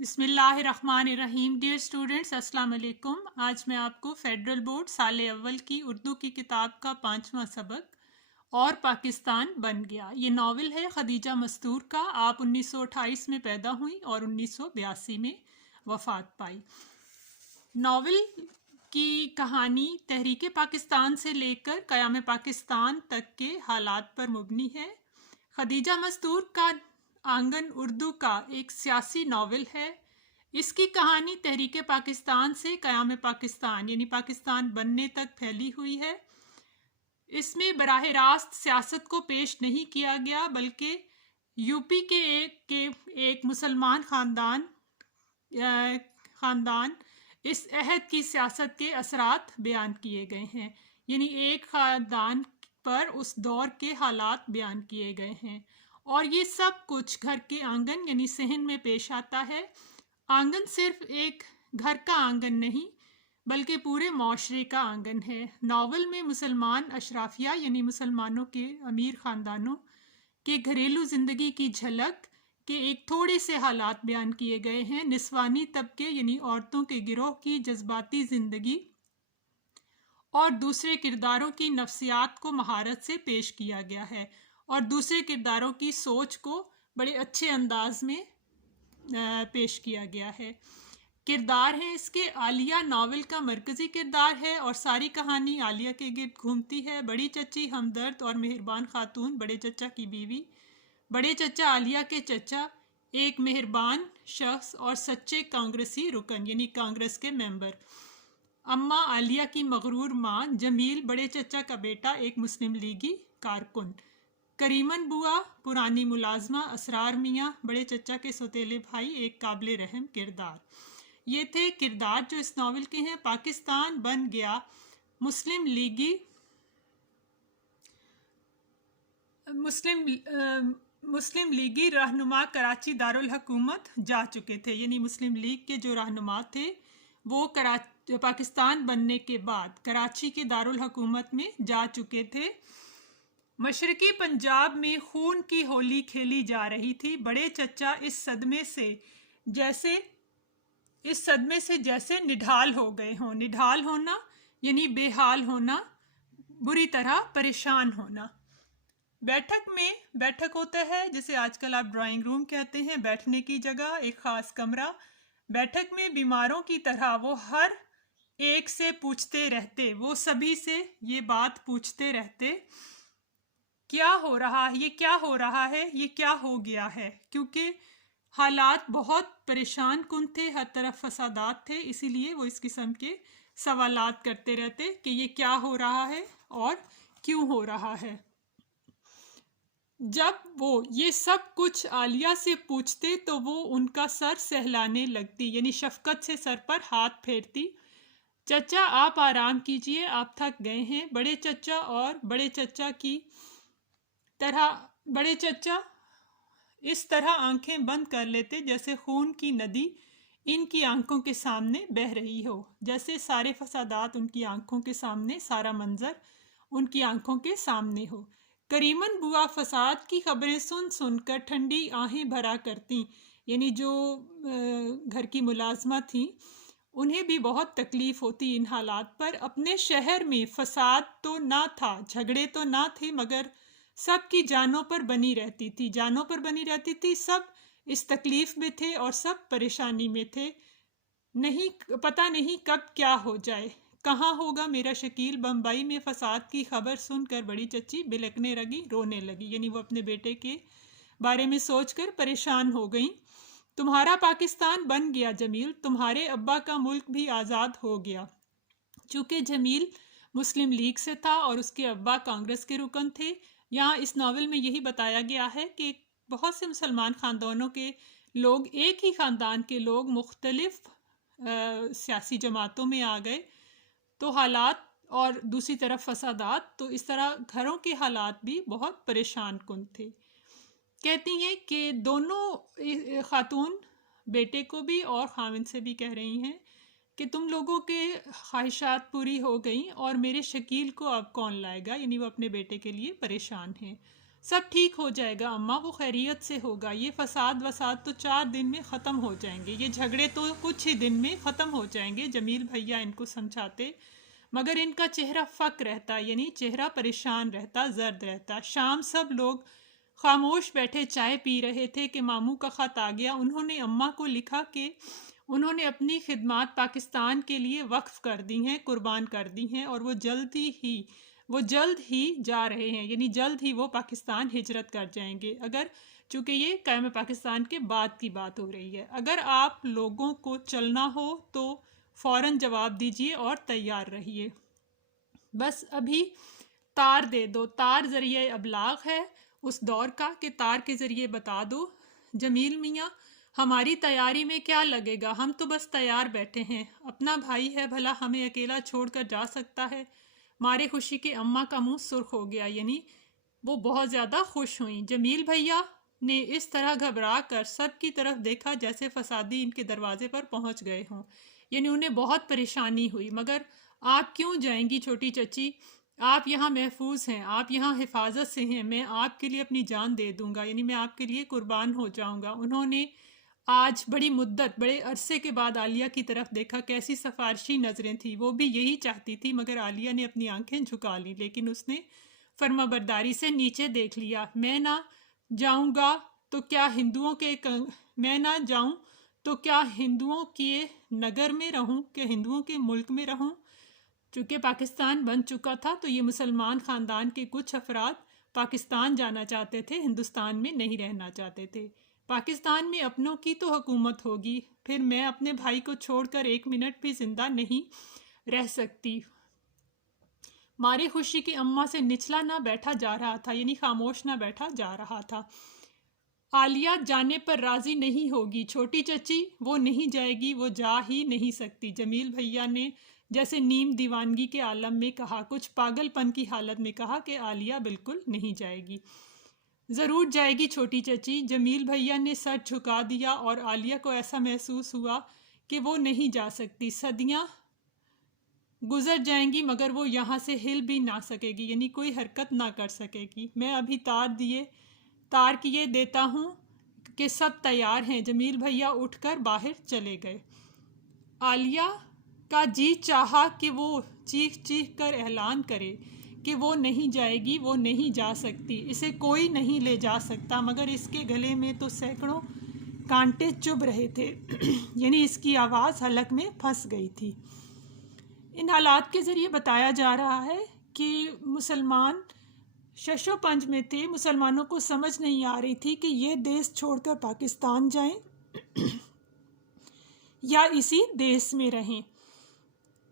بسم اللہ الرحمن الرحیم۔ ڈیئر اسٹوڈنٹس، السلام علیکم۔ آج میں آپ کو فیڈرل بورڈ سال اول کی اردو کی کتاب کا 5واں سبق اور پاکستان بن گیا، یہ ناول ہے خدیجہ مستور کا۔ آپ 1928 میں پیدا ہوئیں اور 1982 میں وفات پائی۔ ناول کی کہانی تحریک پاکستان سے لے کر قیام پاکستان تک کے حالات پر مبنی ہے۔ خدیجہ مستور کا آنگن اردو کا ایک سیاسی ناول ہے۔ اس کی کہانی تحریک پاکستان سے قیام پاکستان یعنی پاکستان بننے تک پھیلی ہوئی ہے۔ اس میں براہ راست سیاست کو پیش نہیں کیا گیا، بلکہ یو پی کے ایک مسلمان خاندان اس عہد کی سیاست کے اثرات بیان کیے گئے ہیں، یعنی ایک خاندان پر اس دور کے حالات بیان کیے گئے ہیں، اور یہ سب کچھ گھر کے آنگن یعنی صحن میں پیش آتا ہے۔ آنگن صرف ایک گھر کا آنگن نہیں بلکہ پورے معاشرے کا آنگن ہے۔ ناول میں مسلمان اشرافیہ یعنی مسلمانوں کے امیر خاندانوں کے گھریلو زندگی کی جھلک کے ایک تھوڑے سے حالات بیان کیے گئے ہیں۔ نسوانی طبقے یعنی عورتوں کے گروہ کی جذباتی زندگی اور دوسرے کرداروں کی نفسیات کو مہارت سے پیش کیا گیا ہے، اور دوسرے کرداروں کی سوچ کو بڑے اچھے انداز میں پیش کیا گیا ہے۔ کردار ہیں اس کے، عالیہ ناول کا مرکزی کردار ہے اور ساری کہانی عالیہ کے گرد گھومتی ہے۔ بڑی چچی ہمدرد اور مہربان خاتون، بڑے چچا کی بیوی، بڑے چچا عالیہ کے چچا، ایک مہربان شخص اور سچے کانگریسی رکن یعنی کانگریس کے ممبر۔ اماں عالیہ کی مغرور ماں، جمیل بڑے چچا کا بیٹا، ایک مسلم لیگی کارکن۔ کریمن بوا پرانی ملازمہ، اسرار میاں بڑے چچا کے سوتیلے بھائی، ایک قابل رحم کردار۔ یہ تھے کردار جو اس ناول کے ہیں۔ پاکستان بن گیا، مسلم لیگی رہنما کراچی دارالحکومت جا چکے تھے، یعنی مسلم لیگ کے جو رہنما تھے وہ پاکستان بننے کے بعد کراچی کے دارالحکومت میں جا چکے تھے۔ مشرقی پنجاب میں خون کی ہولی کھیلی جا رہی تھی۔ بڑے چچا اس صدمے سے جیسے نڈھال ہو گئے ہوں۔ نڈھال ہونا یعنی بے حال ہونا، بری طرح پریشان ہونا۔ بیٹھک ہوتا ہے جسے آج کل آپ ڈرائنگ روم کہتے ہیں، بیٹھنے کی جگہ، ایک خاص کمرہ۔ بیٹھک میں بیماروں کی طرح وہ ہر ایک سے پوچھتے رہتے، وہ سبھی سے یہ بات پوچھتے رہتے، کیا ہو رہا ہے، یہ کیا ہو رہا ہے، یہ کیا ہو گیا ہے، کیونکہ حالات بہت پریشان کن تھے، ہر طرف فسادات تھے، اسی لیے وہ اس قسم کے سوالات کرتے رہتے کہ یہ کیا ہو رہا ہے اور کیوں ہو رہا ہے۔ جب وہ یہ سب کچھ عالیہ سے پوچھتے تو وہ ان کا سر سہلانے لگتی، یعنی شفقت سے سر پر ہاتھ پھیرتی۔ چچا آپ آرام کیجئے، آپ تھک گئے ہیں۔ بڑے چچا اس طرح آنکھیں بند کر لیتے جیسے خون کی ندی ان کی آنکھوں کے سامنے بہہ رہی ہو، جیسے سارے فسادات ان کی آنکھوں کے سامنے، سارا منظر ان کی آنکھوں کے سامنے ہو۔ کریمن بوا فساد کی خبریں سن کر ٹھنڈی آہیں بھرا کرتیں، یعنی جو گھر کی ملازمہ تھیں انہیں بھی بہت تکلیف ہوتی ان حالات پر۔ اپنے شہر میں فساد تو نہ تھا، جھگڑے تو نہ تھے، مگر سب کی جانوں پر بنی رہتی تھی، سب اس تکلیف میں تھے اور سب پریشانی میں تھے۔ پتہ نہیں کب کیا ہو جائے، کہاں ہوگا میرا شکیل۔ بمبئی میں فساد کی خبر سن کر بڑی چچی بلکنے لگی، رونے لگی، یعنی وہ اپنے بیٹے کے بارے میں سوچ کر پریشان ہو گئیں۔ تمہارا پاکستان بن گیا جمیل، تمہارے ابا کا ملک بھی آزاد ہو گیا۔ چونکہ جمیل مسلم لیگ سے تھا اور اس کے ابا کانگریس کے رکن تھے، یہاں اس ناول میں یہی بتایا گیا ہے کہ بہت سے مسلمان خاندانوں کے لوگ، ایک ہی خاندان کے لوگ مختلف سیاسی جماعتوں میں آ گئے، تو حالات اور دوسری طرف فسادات، تو اس طرح گھروں کے حالات بھی بہت پریشان کن تھے۔ کہتی ہیں کہ دونوں خاتون بیٹے کو بھی اور خاوند سے بھی کہہ رہی ہیں کہ تم لوگوں کے خواہشات پوری ہو گئیں اور میرے شکیل کو اب کون لائے گا، یعنی وہ اپنے بیٹے کے لیے پریشان ہیں۔ سب ٹھیک ہو جائے گا اماں، وہ خیریت سے ہوگا، یہ فساد وساد تو 4 دن میں ختم ہو جائیں گے، یہ جھگڑے تو کچھ ہی دن میں ختم ہو جائیں گے۔ جمیل بھیا ان کو سمجھاتے، مگر ان کا چہرہ فک رہتا، یعنی چہرہ پریشان رہتا، زرد رہتا۔ شام سب لوگ خاموش بیٹھے چائے پی رہے تھے کہ ماموں کا خط آ گیا۔ انہوں نے اماں کو لکھا کہ انہوں نے اپنی خدمات پاکستان کے لیے وقف کر دی ہیں، قربان کر دی ہیں، اور وہ جلد ہی جا رہے ہیں، یعنی جلد ہی وہ پاکستان ہجرت کر جائیں گے، اگر چونکہ یہ قیام پاکستان کے بعد کی بات ہو رہی ہے۔ اگر آپ لوگوں کو چلنا ہو تو فوراً جواب دیجیے اور تیار رہیے، بس ابھی تار دے دو۔ تار ذریعہ ابلاغ ہے اس دور کا کہ تار کے ذریعے بتا دو۔ جمیل میاں، ہماری تیاری میں کیا لگے گا، ہم تو بس تیار بیٹھے ہیں، اپنا بھائی ہے، بھلا ہمیں اکیلا چھوڑ کر جا سکتا ہے؟ مارے خوشی کے اماں کا منہ سرخ ہو گیا، یعنی وہ بہت زیادہ خوش ہوئیں۔ جمیل بھیا نے اس طرح گھبرا کر سب کی طرف دیکھا جیسے فسادی ان کے دروازے پر پہنچ گئے ہوں، یعنی انہیں بہت پریشانی ہوئی۔ مگر آپ کیوں جائیں گی چھوٹی چچی، آپ یہاں محفوظ ہیں، آپ یہاں حفاظت سے ہیں، میں آپ کے لیے اپنی جان دے دوں گا، یعنی میں آپ کے لیے قربان ہو جاؤں گا۔ انہوں نے آج بڑے عرصے کے بعد عالیہ کی طرف دیکھا، کیسی سفارشی نظریں تھیں، وہ بھی یہی چاہتی تھی، مگر عالیہ نے اپنی آنکھیں جھکا لی، لیکن اس نے فرما برداری سے نیچے دیکھ لیا۔ میں نہ جاؤں گا تو کیا میں نہ جاؤں تو کیا ہندوؤں کے نگر میں رہوں، کہ ہندوؤں کے ملک میں رہوں؟ چونکہ پاکستان بن چکا تھا تو یہ مسلمان خاندان کے کچھ افراد پاکستان جانا چاہتے تھے، ہندوستان میں نہیں رہنا چاہتے تھے۔ پاکستان میں اپنوں کی تو حکومت ہوگی، پھر میں اپنے بھائی کو چھوڑ کر 1 منٹ بھی زندہ نہیں رہ سکتی۔ مارے خوشی کی اماں سے نچلا نہ بیٹھا جا رہا تھا، یعنی خاموش نہ بیٹھا جا رہا تھا۔ عالیہ جانے پر راضی نہیں ہوگی چھوٹی چچی، وہ نہیں جائے گی، وہ جا ہی نہیں سکتی۔ جمیل بھیا نے جیسے نیم دیوانگی کے عالم میں کہا، کچھ پاگل پن کی حالت میں کہا کہ عالیہ بالکل نہیں جائے گی۔ ضرور جائے گی چھوٹی چچی۔ جمیل بھیا نے سر جھکا دیا اور عالیہ کو ایسا محسوس ہوا کہ وہ نہیں جا سکتی۔ صدیاں گزر جائیں گی مگر وہ یہاں سے ہل بھی نہ سکے گی، یعنی کوئی حرکت نہ کر سکے گی۔ میں ابھی تار کیے دیتا ہوں کہ سب تیار ہیں۔ جمیل بھیا اٹھ کر باہر چلے گئے۔ عالیہ کا جی چاہا کہ وہ چیخ چیخ کر اعلان کرے کہ وہ نہیں جائے گی، وہ نہیں جا سکتی، اسے کوئی نہیں لے جا سکتا، مگر اس کے گلے میں تو سینکڑوں کانٹے چبھ رہے تھے، یعنی اس کی آواز حلق میں پھنس گئی تھی۔ ان حالات کے ذریعے بتایا جا رہا ہے کہ مسلمان شش و پنج میں تھے، مسلمانوں کو سمجھ نہیں آ رہی تھی کہ یہ دیس چھوڑ کر پاکستان جائیں یا اسی دیس میں رہیں۔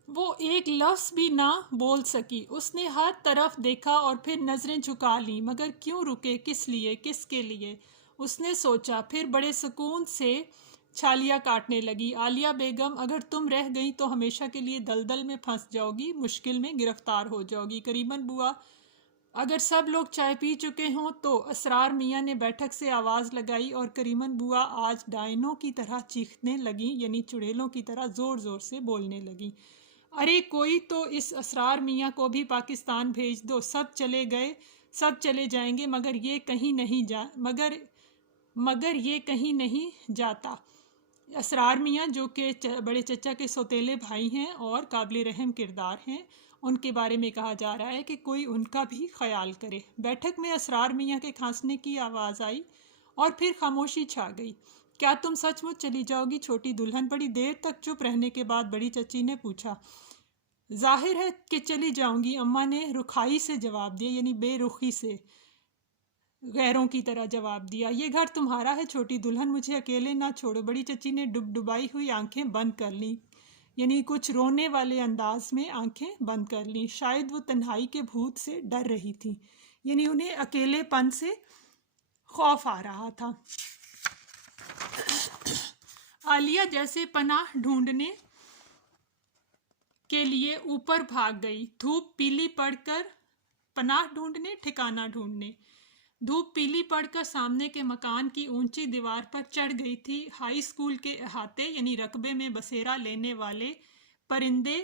وہ ایک لفظ بھی نہ بول سکی، اس نے ہر طرف دیکھا اور پھر نظریں جھکا لیں، مگر کیوں رکے، کس لیے، کس کے لیے؟ اس نے سوچا، پھر بڑے سکون سے چھالیاں کاٹنے لگی۔ عالیہ بیگم، اگر تم رہ گئی تو ہمیشہ کے لیے دلدل میں پھنس جاؤ گی، مشکل میں گرفتار ہو جاؤ گی۔ کریمن بوا، اگر سب لوگ چائے پی چکے ہوں تو اسرار میاں نے بیٹھک سے آواز لگائی، اور کریمن بوا آج ڈائنوں کی طرح چیخنے لگیں، یعنی چڑیلوں کی طرح زور زور سے بولنے لگیں۔ ارے کوئی تو اس اسرار میاں کو بھی پاکستان بھیج دو، سب چلے جائیں گے مگر یہ کہیں نہیں جاتا۔ اسرار میاں جو کہ بڑے چچا کے سوتیلے بھائی ہیں اور قابل رحم کردار ہیں، ان کے بارے میں کہا جا رہا ہے کہ کوئی ان کا بھی خیال کرے۔ بیٹھک میں اسرار میاں کے کھانسنے کی آواز آئی اور پھر خاموشی چھا گئی۔ کیا تم سچ مچ چلی جاؤ گی چھوٹی دلہن؟ بڑی دیر تک چپ رہنے کے بعد بڑی چچی نے پوچھا۔ ظاہر ہے کہ چلی جاؤں گی، اماں نے رکھائی سے جواب دیا، یعنی بے رخی سے، غیروں کی طرح جواب دیا۔ یہ گھر تمہارا ہے چھوٹی دلہن، مجھے اکیلے نہ چھوڑو۔ بڑی چچی نے ڈبائی ہوئی آنکھیں بند کر لیں، یعنی کچھ رونے والے انداز میں آنکھیں بند کر لیں۔ شاید وہ تنہائی کے بھوت سے ڈر رہی تھی، یعنی انہیں اکیلے پن سے خوف آ رہا تھا۔ عالیہ جیسے پناہ ڈھونڈنے کے لیے اوپر بھاگ گئی۔ دھوپ پیلی پڑ کر دھوپ پیلی پڑ کر سامنے کے مکان کی اونچی دیوار پر چڑھ گئی تھی۔ ہائی اسکول کے احاطے، یعنی رقبے میں بسیرا لینے والے پرندے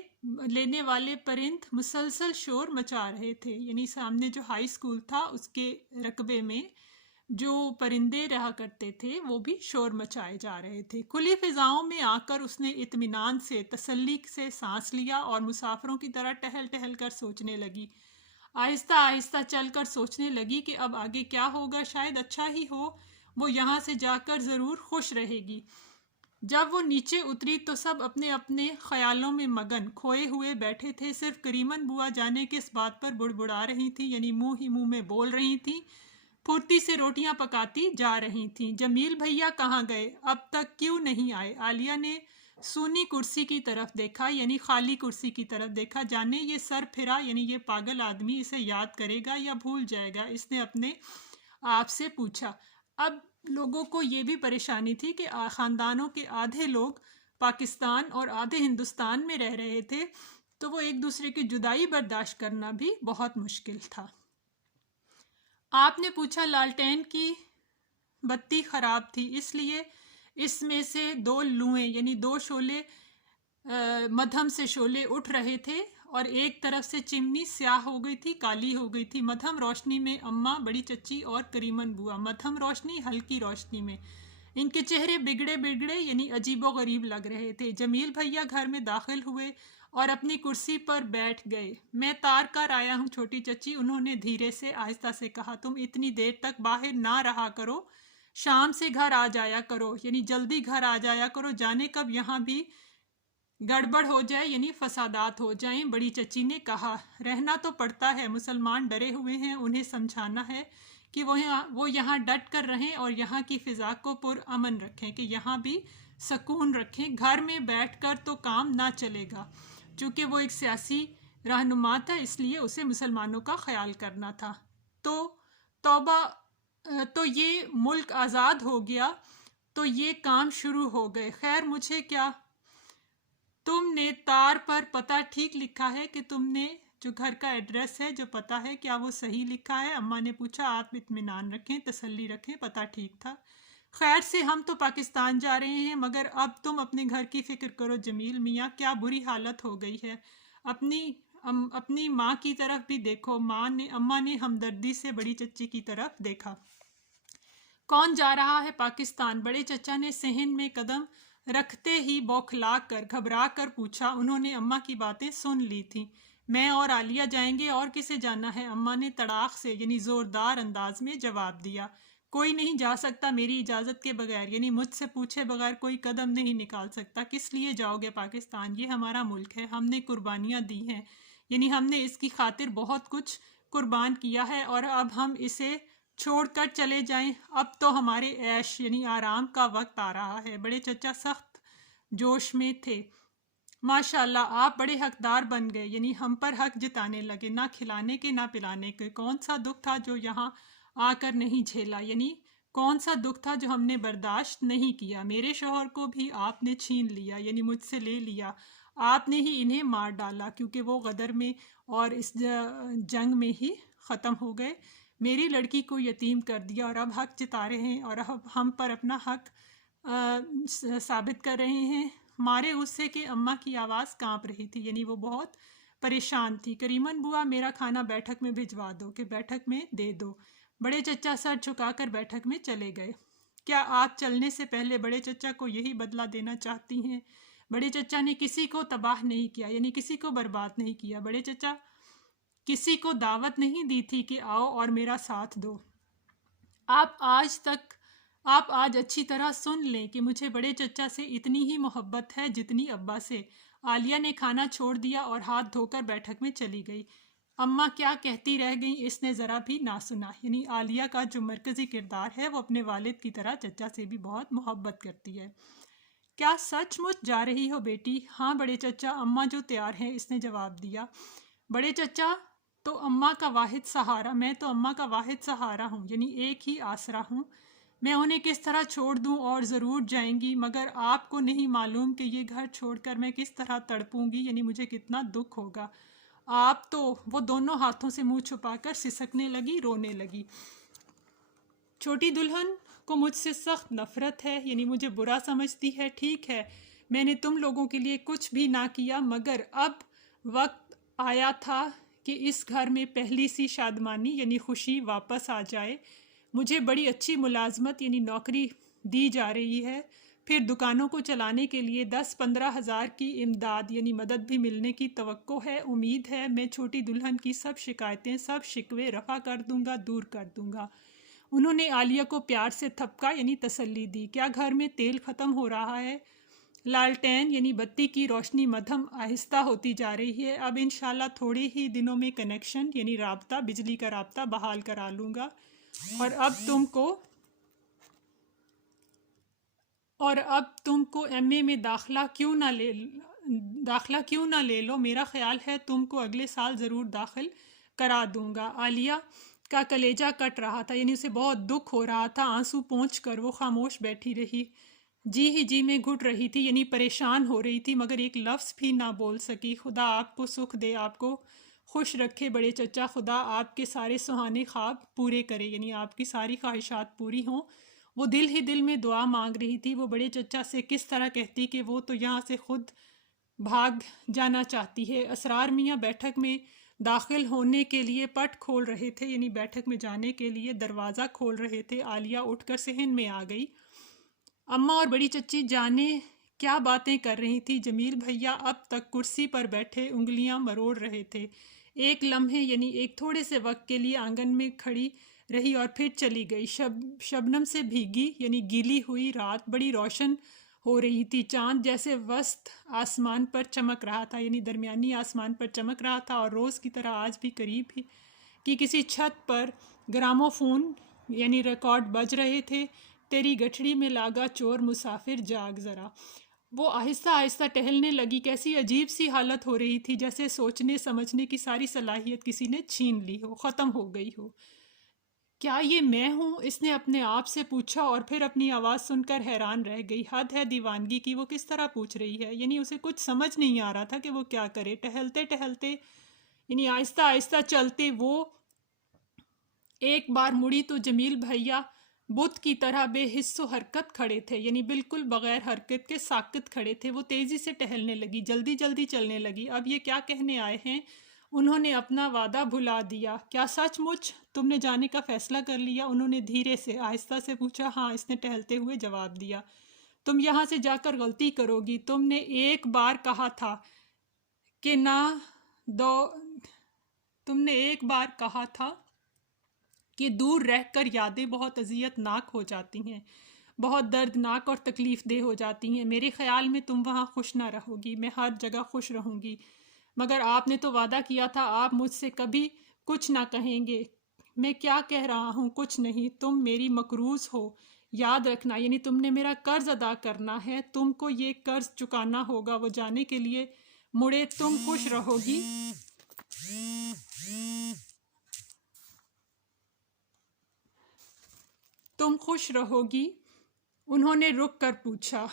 لینے والے پرند مسلسل شور مچا رہے تھے، یعنی سامنے جو ہائی اسکول تھا اس کے رقبے میں جو پرندے رہا کرتے تھے وہ بھی شور مچائے جا رہے تھے۔ کھلی فضاؤں میں آ کر اس نے اطمینان سے، تسلی سے سانس لیا اور مسافروں کی طرح ٹہل ٹہل کر سوچنے لگی۔ آہستہ آہستہ چل کر سوچنے لگی کہ اب آگے کیا ہوگا، شاید اچھا ہی ہو، وہ یہاں سے جا کر ضرور خوش رہے گی۔ جب وہ نیچے اتری تو سب اپنے اپنے خیالوں میں مگن کھوئے ہوئے بیٹھے تھے، صرف کریمن بوا جانے کس بات پر بڑبڑا رہی تھیں، یعنی منہ ہی منہ میں بول رہی تھیں، پھرتی سے روٹیاں پکاتی جا رہی تھیں۔ جمیل بھیا کہاں گئے، اب تک کیوں نہیں آئے؟ عالیہ نے سونی کرسی کی طرف دیکھا، یعنی خالی کرسی کی طرف دیکھا، جانے یہ سر پھرا، یعنی یہ پاگل آدمی اسے یاد کرے گا یا بھول جائے گا، اس نے اپنے آپ سے پوچھا۔ اب لوگوں کو یہ بھی پریشانی تھی کہ خاندانوں کے آدھے لوگ پاکستان اور آدھے ہندوستان میں رہ رہے تھے، تو وہ ایک دوسرے کی جدائی برداشت کرنا بھی بہت مشکل تھا۔ آپ نے پوچھا، لالٹین کی بتی خراب تھی، اس لیے اس میں سے دو لوئیں یعنی دو شعلے مدھم سے شعلے اٹھ رہے تھے اور ایک طرف سے چمنی سیاہ ہو گئی تھی، کالی ہو گئی تھی۔ مدھم روشنی میں اماں، بڑی چچی اور کریمن بوا، مدھم روشنی، ہلکی روشنی میں ان کے چہرے بگڑے بگڑے یعنی عجیب و غریب لگ رہے تھے۔ جمیل بھیا گھر میں داخل ہوئے اور اپنی کرسی پر بیٹھ گئے۔ میں تار کر آیا ہوں چھوٹی چچی، انہوں نے دھیرے سے آہستہ سے کہا، تم اتنی دیر تک باہر نہ رہا کرو، شام سے گھر آ جایا کرو، یعنی جلدی گھر آ جایا کرو، جانے کب یہاں بھی گڑبڑ ہو جائے، یعنی فسادات ہو جائیں۔ بڑی چچی نے کہا، رہنا تو پڑتا ہے، مسلمان ڈرے ہوئے ہیں، انہیں سمجھانا ہے کہ وہ یہاں ڈٹ کر رہیں اور یہاں کی فضا کو پرامن رکھیں، کہ یہاں بھی سکون رکھیں، گھر میں بیٹھ کر تو کام نہ چلے گا۔ چونکہ وہ ایک سیاسی رہنما تھا، اس لیے اسے مسلمانوں کا خیال کرنا تھا۔ تو توبہ، تو یہ ملک آزاد ہو گیا تو یہ کام شروع ہو گئے۔ خیر مجھے کیا، تم نے تار پر پتہ ٹھیک لکھا ہے کہ تم نے جو گھر کا ایڈریس ہے، جو پتہ ہے، کیا وہ صحیح لکھا ہے؟ اماں نے پوچھا۔ آپ اطمینان رکھیں، تسلی رکھیں، پتہ ٹھیک تھا۔ خیر سے ہم تو پاکستان جا رہے ہیں، مگر اب تم اپنے گھر کی فکر کرو جمیل میاں، کیا بری حالت ہو گئی ہے۔ اپنی ماں کی طرف بھی دیکھو۔ اماں نے ہمدردی سے بڑی چچی کی طرف دیکھا۔ کون جا رہا ہے پاکستان؟ بڑے چچا نے صحن میں قدم رکھتے ہی بوکھلا کر، گھبرا کر پوچھا۔ انہوں نے اماں کی باتیں سن لی تھیں۔ میں اور عالیہ جائیں گے، اور کسے جانا ہے؟ اماں نے تڑاق سے یعنی زوردار انداز میں جواب دیا۔ کوئی نہیں جا سکتا میری اجازت کے بغیر، یعنی مجھ سے پوچھے بغیر کوئی قدم نہیں نکال سکتا۔ کس لیے جاؤ گے پاکستان؟ یہ ہمارا ملک ہے، ہم نے قربانیاں دی ہیں، یعنی ہم نے اس کی خاطر بہت کچھ قربان کیا ہے، اور اب ہم اسے چھوڑ کر چلے جائیں؟ اب تو ہمارے عیش یعنی آرام کا وقت آ رہا ہے۔ بڑے چچا سخت جوش میں تھے۔ ماشاءاللہ، آپ بڑے حقدار بن گئے، یعنی ہم پر حق جتانے لگے، نہ کھلانے کے نہ پلانے کے۔ کون سا دکھ تھا جو یہاں آ کر نہیں جھیلا، یعنی کون سا دکھ تھا جو ہم نے برداشت نہیں کیا؟ میرے شوہر کو بھی آپ نے چھین لیا، یعنی مجھ سے لے لیا، آپ نے ہی انہیں مار ڈالا، کیونکہ وہ غدر میں اور اس جنگ میں ہی ختم ہو گئے۔ میری لڑکی کو یتیم کر دیا اور اب حق جتا رہے ہیں، اور اب ہم پر اپنا حق ثابت کر رہے ہیں۔ مارے غصے کے اماں کی آواز کانپ رہی تھی، یعنی وہ بہت پریشان تھی۔ کریمن بوا، میرا کھانا بیٹھک میں بھجوا دو، کہ بیٹھک میں دے دو۔ بڑے چچا سر جھکا کر بیٹھک میں چلے گئے۔ کیا آپ چلنے سے پہلے بڑے چچا کو یہی بدلہ دینا چاہتی ہیں؟ بڑے چچا نے کسی کو تباہ نہیں کیا، یعنی کسی کو برباد نہیں کیا۔ بڑے چچا کسی کو دعوت نہیں دی تھی کہ آؤ اور میرا ساتھ دو۔ آپ آج اچھی طرح سن لیں کہ مجھے بڑے چچا سے اتنی ہی محبت ہے جتنی ابا سے۔ عالیہ نے کھانا چھوڑ دیا اور ہاتھ دھو کر بیٹھک میں چلی گئی۔ اماں کیا کہتی رہ گئیں اس نے ذرا بھی نہ سنا، یعنی عالیہ کا جو مرکزی کردار ہے وہ اپنے والد کی طرح چچا سے بھی بہت محبت کرتی ہے۔ کیا سچ مچ جا رہی ہو بیٹی؟ ہاں بڑے چچا، اماں جو تیار ہیں، اس نے جواب دیا۔ بڑے چچا تو اماں کا واحد سہارا، میں تو اماں کا واحد سہارا ہوں، یعنی ایک ہی آسرا ہوں۔ میں انہیں کس طرح چھوڑ دوں؟ اور ضرور جائیں گی، مگر آپ کو نہیں معلوم کہ یہ گھر چھوڑ کر میں کس طرح تڑپوں گی، یعنی مجھے کتنا دکھ ہوگا۔ آپ تو، وہ دونوں ہاتھوں سے منہ چھپا کر سسکنے لگی، رونے لگی۔ چھوٹی دلہن کو مجھ سے سخت نفرت ہے، یعنی مجھے برا سمجھتی ہے، ٹھیک ہے، میں نے تم لوگوں کے لیے کچھ بھی نہ کیا، مگر اب وقت آیا تھا کہ اس گھر میں پہلی سی شادمانی یعنی خوشی واپس آ جائے۔ مجھے بڑی اچھی ملازمت یعنی نوکری دی جا رہی ہے، پھر دکانوں کو چلانے کے لیے 10-15 ہزار کی امداد یعنی مدد بھی ملنے کی توقع ہے۔ امید ہے میں چھوٹی دلہن کی سب شکایتیں، سب شکوے رفع کر دوں گا، دور کر دوں گا۔ انہوں نے عالیہ کو پیار سے تھپکا یعنی تسلی دی۔ کیا گھر میں تیل ختم ہو رہا ہے؟ لالٹین یعنی بتی کی روشنی مدھم آہستہ ہوتی جا رہی ہے۔ اب انشاءاللہ تھوڑے ہی دنوں میں کنیکشن یعنی رابطہ، بجلی کا رابطہ بحال کرا لوں گا، اور اب تم کو ایم اے میں داخلہ کیوں نہ لے لو، میرا خیال ہے تم کو اگلے سال ضرور داخل کرا دوں گا۔ عالیہ کا کلیجہ کٹ رہا تھا، یعنی اسے بہت دکھ ہو رہا تھا۔ آنسو پونچھ کر وہ خاموش بیٹھی رہی، جی ہی جی میں گھٹ رہی تھی، یعنی پریشان ہو رہی تھی، مگر ایک لفظ بھی نہ بول سکی۔ خدا آپ کو سکھ دے، آپ کو خوش رکھے بڑے چچا، خدا آپ کے سارے سہانے خواب پورے کرے، یعنی آپ کی ساری خواہشات پوری ہوں۔ وہ دل ہی دل میں دعا مانگ رہی تھی۔ وہ بڑے چچا سے کس طرح کہتی کہ وہ تو یہاں سے خود بھاگ جانا چاہتی ہے۔ اسرار میاں بیٹھک میں داخل ہونے کے لیے پٹ کھول رہے تھے، یعنی بیٹھک میں جانے کے لیے دروازہ کھول رہے تھے۔ عالیہ اٹھ کر صحن میں آ گئی۔ اماں اور بڑی چچی جانے کیا باتیں کر رہی تھی۔ جمیل بھیا اب تک کرسی پر بیٹھے انگلیاں مروڑ رہے تھے۔ ایک لمحے یعنی ایک تھوڑے سے وقت کے لیے آنگن میں کھڑی رہی اور پھر چلی گئی۔ شبنم سے بھیگی یعنی گیلی ہوئی رات بڑی روشن ہو رہی تھی۔ چاند جیسے وسط آسمان پر چمک رہا تھا، یعنی درمیانی آسمان پر چمک رہا تھا، اور روز کی طرح آج بھی قریب ہی کی کسی چھت پر گراموفون یعنی ریکارڈ بج رہے تھے۔ تیری گٹھڑی میں لاگا چور مسافر جاگ ذرا۔ وہ آہستہ آہستہ ٹہلنے لگی۔ کیسی عجیب سی حالت ہو رہی تھی، جیسے سوچنے سمجھنے کی ساری صلاحیت کسی نے چھین لی ہو، ختم ہو گئی ہو۔ کیا یہ میں ہوں؟ اس نے اپنے آپ سے پوچھا، اور پھر اپنی آواز سن کر حیران رہ گئی۔ حد ہے دیوانگی کی، وہ کس طرح پوچھ رہی ہے؟ یعنی اسے کچھ سمجھ نہیں آ رہا تھا کہ وہ کیا کرے۔ ٹہلتے ٹہلتے یعنی آہستہ آہستہ چلتے وہ ایک بار مڑی تو جمیل بھیا بت کی طرح بے حس و حرکت کھڑے تھے، یعنی بالکل بغیر حرکت کے ساکت کھڑے تھے۔ وہ تیزی سے ٹہلنے لگی، جلدی جلدی چلنے لگی۔ اب یہ کیا کہنے آئے ہیں؟ انہوں نے اپنا وعدہ بھلا دیا؟ کیا سچ مچ تم نے جانے کا فیصلہ کر لیا؟ انہوں نے دھیرے سے آہستہ سے پوچھا۔ ہاں، اس نے ٹہلتے ہوئے جواب دیا۔ تم یہاں سے جا کر غلطی کرو گی۔ تم نے ایک بار کہا تھا کہ دور رہ کر یادیں بہت اذیت ناک ہو جاتی ہیں، بہت دردناک اور تکلیف دہ ہو جاتی ہیں۔ میرے خیال میں تم وہاں خوش نہ رہو گی، میں ہر جگہ خوش رہوں گی۔ مگر آپ نے تو وعدہ کیا تھا آپ مجھ سے کبھی کچھ نہ کہیں گے۔ میں کیا کہہ رہا ہوں؟ کچھ نہیں۔ تم میری مقروض ہو، یاد رکھنا، یعنی تم نے میرا قرض ادا کرنا ہے، تم کو یہ قرض چکانا ہوگا۔ وہ جانے کے لیے مڑے۔ تم خوش رہو گی؟ تم خوش رہو گی؟ انہوں نے رک کر پوچھا،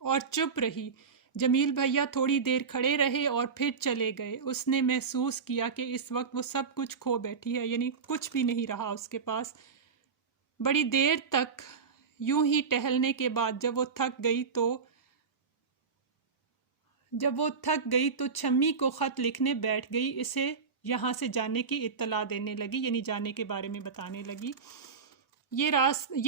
اور چپ رہی۔ جمیل بھیا تھوڑی دیر کھڑے رہے اور پھر چلے گئے۔ اس نے محسوس کیا کہ اس وقت وہ سب کچھ کھو بیٹھی ہے، یعنی کچھ بھی نہیں رہا اس کے پاس۔ بڑی دیر تک یوں ہی ٹہلنے کے بعد جب وہ تھک گئی تو چھمی کو خط لکھنے بیٹھ گئی۔ اسے یہاں سے جانے کی اطلاع دینے لگی، یعنی جانے کے بارے میں بتانے لگی۔ یہ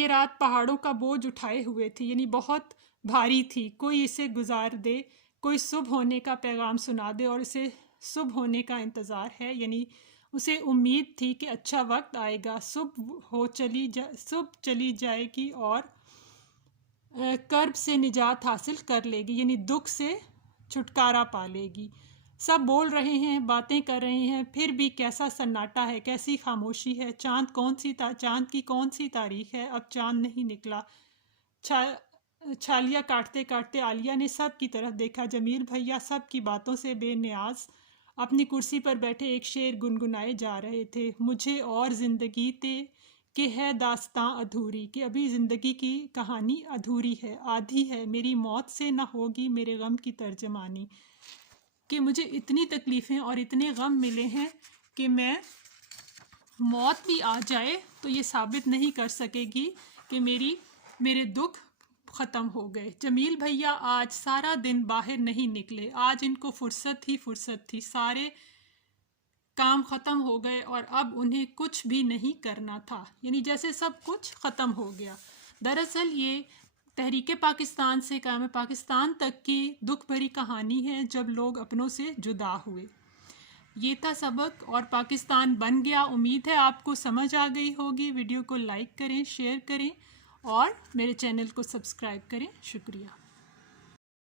رات پہاڑوں کا بوجھ اٹھائے ہوئے تھی، یعنی بہت بھاری تھی۔ کوئی اسے گزار دے، کوئی صبح ہونے کا پیغام سنا دے، اور اسے صبح ہونے کا انتظار ہے، یعنی اسے امید تھی کہ اچھا وقت آئے گا، صبح چلی جائے گی اور کرب سے نجات حاصل کر لے گی، یعنی دکھ سے چھٹکارا پا لے گی۔ سب بول رہے ہیں، باتیں کر رہے ہیں، پھر بھی کیسا سناٹا ہے، کیسی خاموشی ہے۔ چاند کی کون سی تاریخ ہے؟ اب چاند نہیں نکلا۔ چھالیاں کاٹتے کاٹتے عالیہ نے سب کی طرف دیکھا۔ جمیل بھیا سب کی باتوں سے بے نیاز اپنی کرسی پر بیٹھے ایک شعر گنگنائے جا رہے تھے۔ مجھے اور زندگی تے کہ ہے داستاں ادھوری، کہ ابھی زندگی کی کہانی ادھوری ہے، آدھی ہے، میری موت سے نہ ہوگی میرے غم کی ترجمانی، کہ مجھے اتنی تکلیفیں اور اتنے غم ملے ہیں کہ موت بھی آ جائے تو یہ ثابت نہیں کر سکے گی کہ میرے دکھ ختم ہو گئے۔ جمیل بھیا آج سارا دن باہر نہیں نکلے، آج ان کو فرصت ہی فرصت تھی، سارے کام ختم ہو گئے اور اب انہیں کچھ بھی نہیں کرنا تھا، یعنی جیسے سب کچھ ختم ہو گیا۔ دراصل یہ تحریک پاکستان سے قیام پاکستان تک کی دکھ بھری کہانی ہے، جب لوگ اپنوں سے جدا ہوئے۔ یہ تھا سبق اور پاکستان بن گیا۔ امید ہے آپ کو سمجھ آ گئی ہوگی۔ ویڈیو کو لائک کریں، شیئر کریں اور میرے چینل کو سبسکرائب کریں۔ شکریہ۔